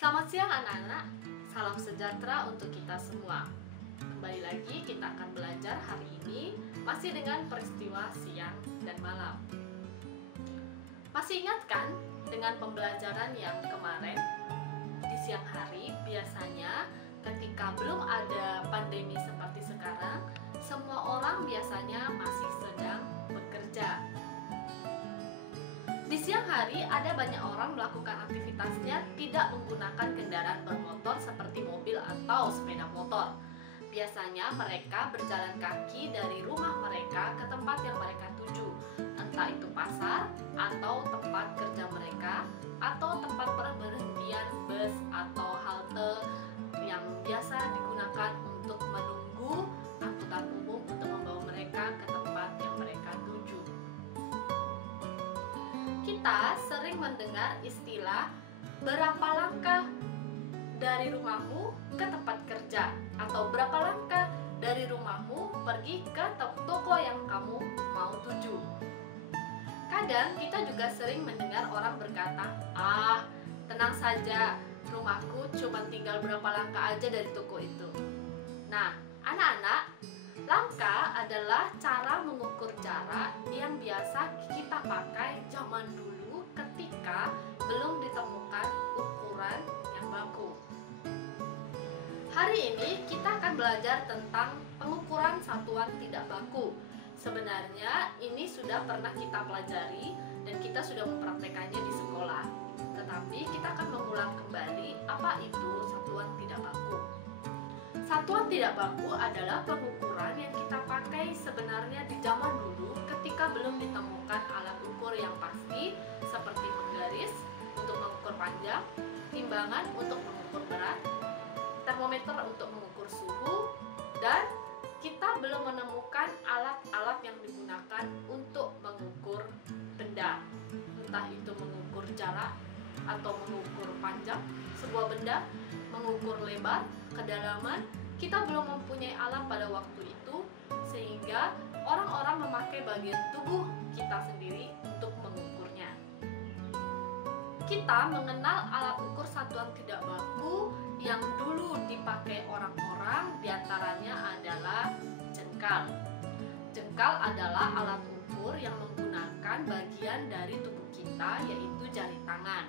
Selamat siang anak-anak, salam sejahtera untuk kita semua. Kembali lagi kita akan belajar hari ini masih dengan peristiwa siang dan malam. Masih ingat kan dengan pembelajaran yang kemarin? Di siang hari biasanya ketika belum ada pandemi seperti sekarang, semua orang biasanya masih sedang bekerja. Di siang hari ada banyak orang melakukan aktivitasnya tidak menggunakan kendaraan bermotor seperti mobil atau sepeda motor. Biasanya mereka berjalan kaki dari rumah mereka ke tempat yang mereka tuju, entah itu pasar atau tempat kerja mereka atau tempat perberhentian bus atau halte yang biasa digunakan untuk menunggu angkutan umum untuk membawa mereka ke tempat yang mereka tuju. Kita sering mendengar istilah berapa langkah dari rumahmu ke tempat kerja atau berapa langkah dari rumahmu pergi ke toko yang kamu mau tuju. Kadang kita juga sering mendengar orang berkata, tenang saja, rumahku cuma tinggal berapa langkah aja dari toko itu. Nah, anak-anak, langkah adalah cara mengukur jarak yang biasa kita pakai zaman dulu ketika belum ditemukan ukuran yang baku. Hari ini kita akan belajar tentang pengukuran satuan tidak baku. Sebenarnya ini sudah pernah kita pelajari dan kita sudah mempraktekannya di sekolah. Tetapi kita akan mengulang kembali apa itu satuan tidak baku. Satuan tidak baku adalah pengukuran yang kita pakai sebenarnya di zaman dulu ketika belum ditemukan alat ukur yang pasti seperti penggaris untuk mengukur panjang, timbangan untuk mengukur berat, termometer untuk mengukur suhu, dan kita belum menemukan alat-alat yang digunakan untuk mengukur benda, entah itu mengukur jarak atau mengukur panjang sebuah benda, mengukur lebar, kedalaman. Kita belum mempunyai alat pada waktu itu, sehingga orang-orang memakai bagian tubuh kita sendiri untuk mengukurnya. Kita mengenal alat ukur satuan tidak baku yang dulu dipakai orang-orang, diantaranya adalah jengkal. Jengkal adalah alat ukur yang menggunakan bagian dari tubuh kita, yaitu jari tangan.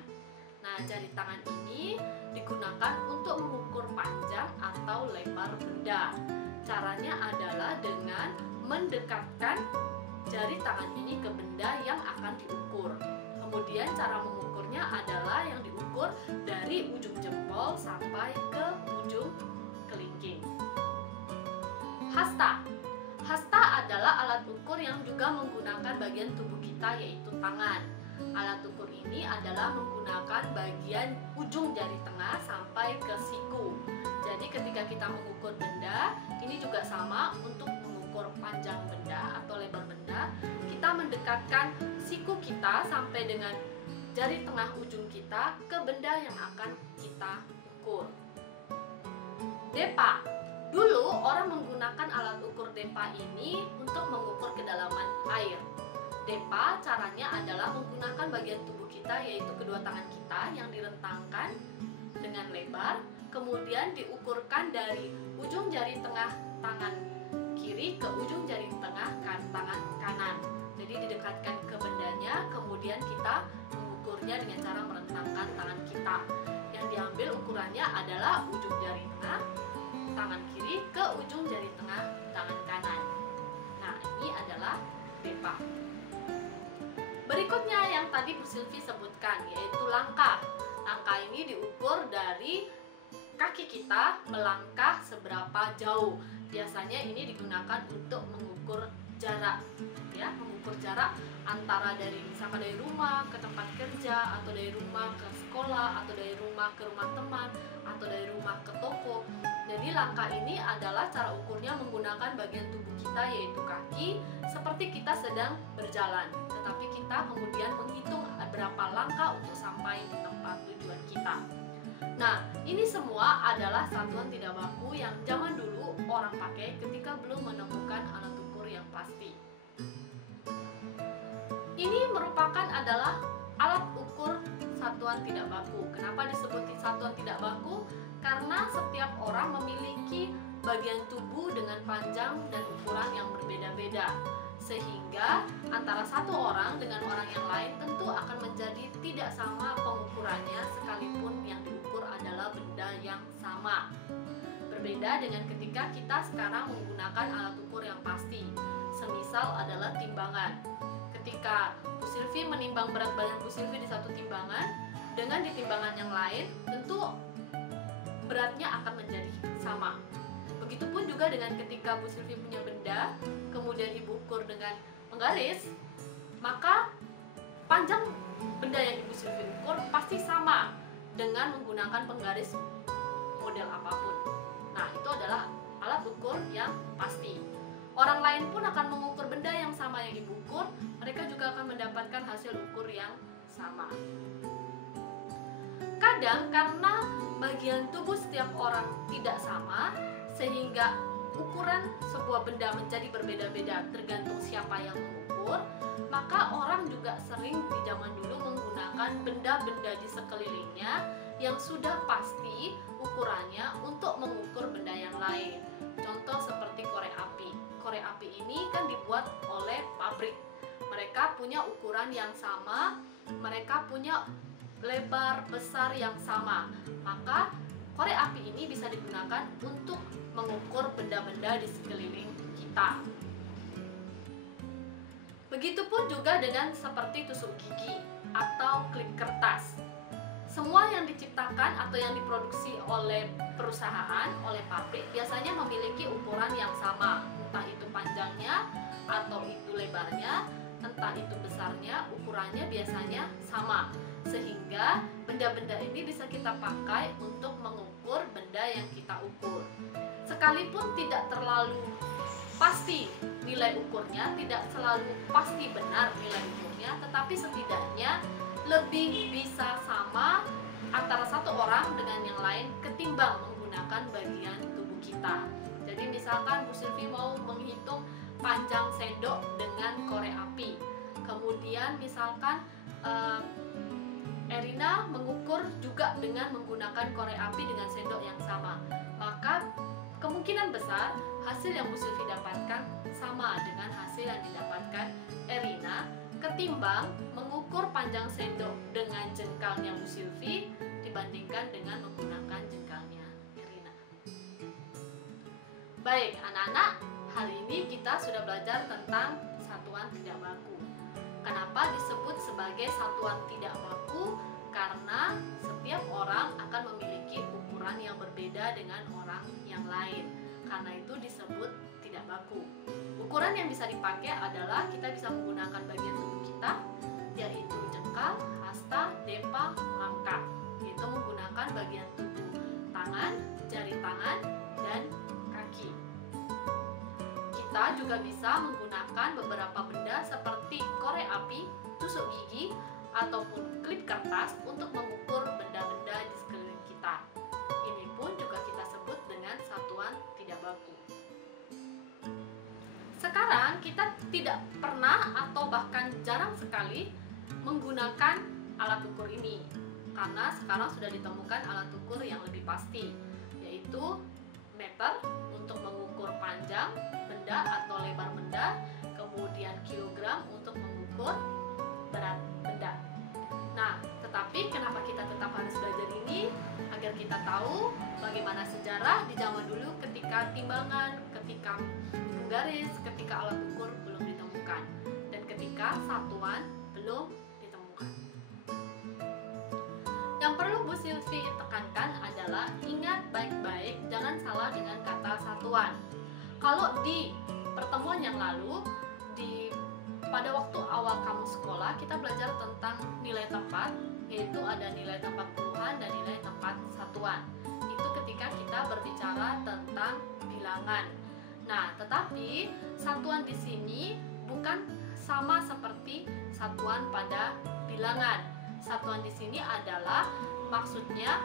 Nah, jari tangan ini digunakan untuk mengukur panjang atau lebar benda. Caranya adalah dengan mendekatkan jari tangan ini ke benda yang akan diukur. Kemudian cara mengukurnya adalah yang diukur dari ujung jempol sampai ke ujung kelingking. Hasta. Hasta adalah alat ukur yang juga menggunakan bagian tubuh kita, yaitu tangan. Alat ukur ini adalah menggunakan bagian ujung jari tengah sampai ke siku. Jadi ketika kita mengukur benda, ini juga sama untuk mengukur panjang benda atau lebar benda. Kita mendekatkan siku kita sampai dengan jari tengah ujung kita ke benda yang akan kita ukur. Depa. Dulu orang menggunakan alat ukur depa ini untuk mengukur kedalaman air. Depa caranya adalah menggunakan bagian tubuh kita, yaitu kedua tangan kita yang direntangkan dengan lebar, kemudian diukurkan dari ujung jari tengah tangan kiri ke ujung jari tengah tangan kanan. Jadi didekatkan ke bendanya, kemudian kita mengukurnya dengan cara merentangkan tangan kita. Yang diambil ukurannya adalah ujung jari tengah tangan kiri ke ujung jari tengah tangan kanan. Nah, ini adalah depa. Berikutnya yang tadi Bu Silvi sebutkan, yaitu langkah. Langkah ini diukur dari kaki kita melangkah seberapa jauh. Biasanya ini digunakan untuk mengukur jarak, ya, mengukur jarak antara misalkan dari rumah ke tempat kerja, atau dari rumah ke sekolah, atau dari rumah ke rumah teman, atau dari rumah ke toko. Jadi langkah ini adalah cara ukurnya menggunakan bagian tubuh kita, yaitu kaki, seperti kita sedang berjalan. Tetapi kita kemudian menghitung berapa langkah untuk sampai di tempat tujuan kita. Nah, ini semua adalah satuan tidak baku yang zaman dulu orang pakai ketika belum menemukan alat ukur yang pasti. Ini merupakan adalah alat ukur satuan tidak baku. Kenapa disebutin satuan satuan tidak baku karena setiap orang memiliki bagian tubuh dengan panjang dan ukuran yang berbeda-beda, sehingga antara satu orang dengan orang yang lain tentu akan menjadi tidak sama pengukurannya sekalipun yang diukur adalah benda yang sama. Berbeda dengan ketika kita sekarang menggunakan alat ukur yang pasti, semisal adalah timbangan. Ketika Bu Silvi menimbang berat badan Bu Silvi di satu timbangan, dengan di timbangan yang lain, tentu beratnya akan menjadi sama. Begitupun juga dengan ketika Bu Silvi punya benda, kemudian Ibu ukur dengan penggaris, maka panjang benda yang Ibu Silvi ukur pasti sama dengan menggunakan penggaris model apapun. Nah, itu adalah alat ukur yang pasti. Orang lain pun akan mengukur benda yang sama yang Ibu ukur, mereka juga akan mendapatkan hasil ukur yang sama. Kadang karena bagian tubuh setiap orang tidak sama, sehingga ukuran sebuah benda menjadi berbeda-beda tergantung siapa yang mengukur, maka orang juga sering di zaman dulu menggunakan benda-benda di sekelilingnya yang sudah pasti ukurannya untuk mengukur benda yang lain. Contoh seperti korek api. Korek api ini kan dibuat oleh pabrik. Mereka punya ukuran yang sama, mereka punya lebar besar yang sama. Maka korek api ini bisa digunakan untuk mengukur benda-benda di sekeliling kita. Begitupun juga dengan seperti tusuk gigi atau klip kertas. Semua yang diciptakan atau yang diproduksi oleh perusahaan, oleh pabrik, biasanya memiliki ukuran yang sama. Entah itu panjangnya atau itu lebarnya, entah itu besarnya, ukurannya biasanya sama. Sehingga benda-benda ini bisa kita pakai untuk mengukur benda yang kita ukur. Sekalipun tidak terlalu pasti nilai ukurnya, tidak selalu pasti benar nilai ukurnya, tetapi setidaknya lebih bisa sama antara satu orang dengan yang lain ketimbang menggunakan bagian tubuh kita. Jadi misalkan Bu Silvi mau menghitung panjang sendok dengan korek api, kemudian misalkan Erina mengukur juga dengan menggunakan korek api dengan sendok yang sama, maka kemungkinan besar hasil yang Bu Silvi dapatkan sama dengan hasil yang didapatkan Erina ketimbang mengukur panjang sendok dengan jengkalnya Bu Silvi dibandingkan dengan menggunakan jengkalnya Erina. Baik anak-anak, hari ini kita sudah belajar tentang satuan tidak baku. Kenapa disebut sebagai satuan tidak baku? Karena setiap orang akan memiliki ukuran yang berbeda dengan orang yang lain. Karena itu disebut tidak baku. Ukuran yang bisa dipakai adalah kita bisa menggunakan bagian tubuh kita, yaitu jengkal, hasta, depa, langkah. Yaitu menggunakan bagian tubuh tangan, jari tangan, dan kaki. Kita juga bisa menggunakan beberapa benda seperti korek api, tusuk gigi, ataupun klip kertas untuk mengukur benda-benda di sekeliling kita. Ini pun juga kita sebut dengan satuan tidak baku. Sekarang kita tidak pernah atau bahkan jarang sekali menggunakan alat ukur ini, karena sekarang sudah ditemukan alat ukur yang lebih pasti, yaitu meter untuk mengukur panjang benda atau lebar benda, kemudian kilogram untuk mengukur berat benda. Nah, tetapi kenapa kita tetap harus belajar ini? Agar kita tahu bagaimana sejarah di zaman dulu ketika timbangan, ketika penggaris, ketika alat ukur belum ditemukan, dan ketika satuan belum ditemukan. Yang perlu Bu Silvi tekankan adalah ingat baik-baik, jangan salah dengan kata satuan. Kalau di pertemuan yang lalu, pada waktu awal kamu sekolah, kita belajar tentang nilai tepat, yaitu ada nilai tempat puluhan dan nilai tempat satuan. Itu ketika kita berbicara tentang bilangan. Nah, tetapi satuan di sini bukan sama seperti satuan pada bilangan. Satuan di sini adalah maksudnya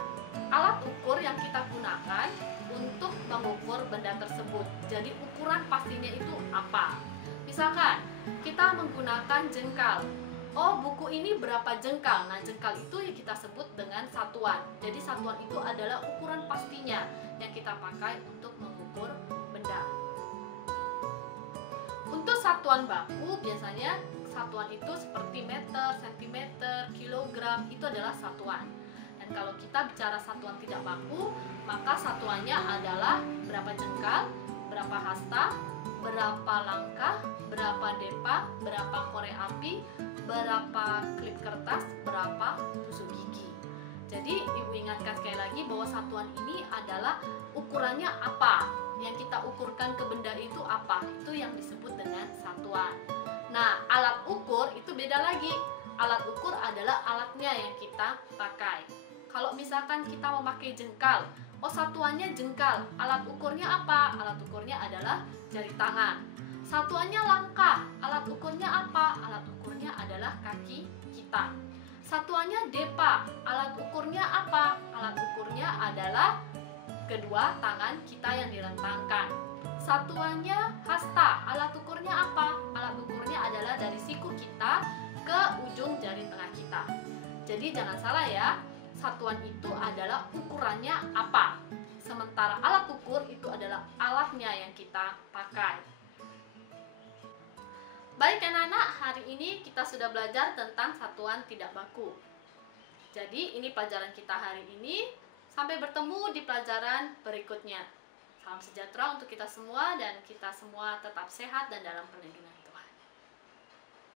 alat ukur yang kita gunakan untuk mengukur benda tersebut. Jadi ukuran pastinya itu apa? Misalkan kita menggunakan jengkal. oh buku ini berapa jengkal. Nah, jengkal itu yang kita sebut dengan satuan. Jadi satuan itu adalah ukuran pastinya yang kita pakai untuk mengukur benda. Untuk satuan baku biasanya satuan itu seperti meter, sentimeter, kilogram, itu adalah satuan. Dan kalau kita bicara satuan tidak baku, maka satuannya adalah berapa jengkal, berapa hasta, berapa langkah, berapa depa, berapa korek api, berapa klip kertas, berapa tusuk gigi. Jadi ibu ingatkan sekali lagi bahwa satuan ini adalah ukurannya apa, yang kita ukurkan ke benda itu apa, itu yang disebut dengan satuan. Nah, alat ukur itu beda lagi. Alat ukur adalah alatnya yang kita pakai. Kalau misalkan kita memakai jengkal, oh satuannya jengkal, alat ukurnya apa? Alat ukurnya adalah jari tangan. Satuannya langkah, alat ukurnya apa? Alat ukurnya adalah kaki kita. Satuannya depa, alat ukurnya apa? Alat ukurnya adalah kedua tangan kita yang direntangkan. Satuannya hasta, alat ukurnya apa? Alat ukurnya adalah dari siku kita ke ujung jari tengah kita. Jadi jangan salah ya, satuan itu adalah ukurannya apa. Sementara alat ukur itu adalah alatnya yang kita pakai. Baik anak-anak, hari ini kita sudah belajar tentang satuan tidak baku. Jadi ini pelajaran kita hari ini. Sampai bertemu di pelajaran berikutnya. Salam sejahtera untuk kita semua dan kita semua tetap sehat dan dalam perlindungan.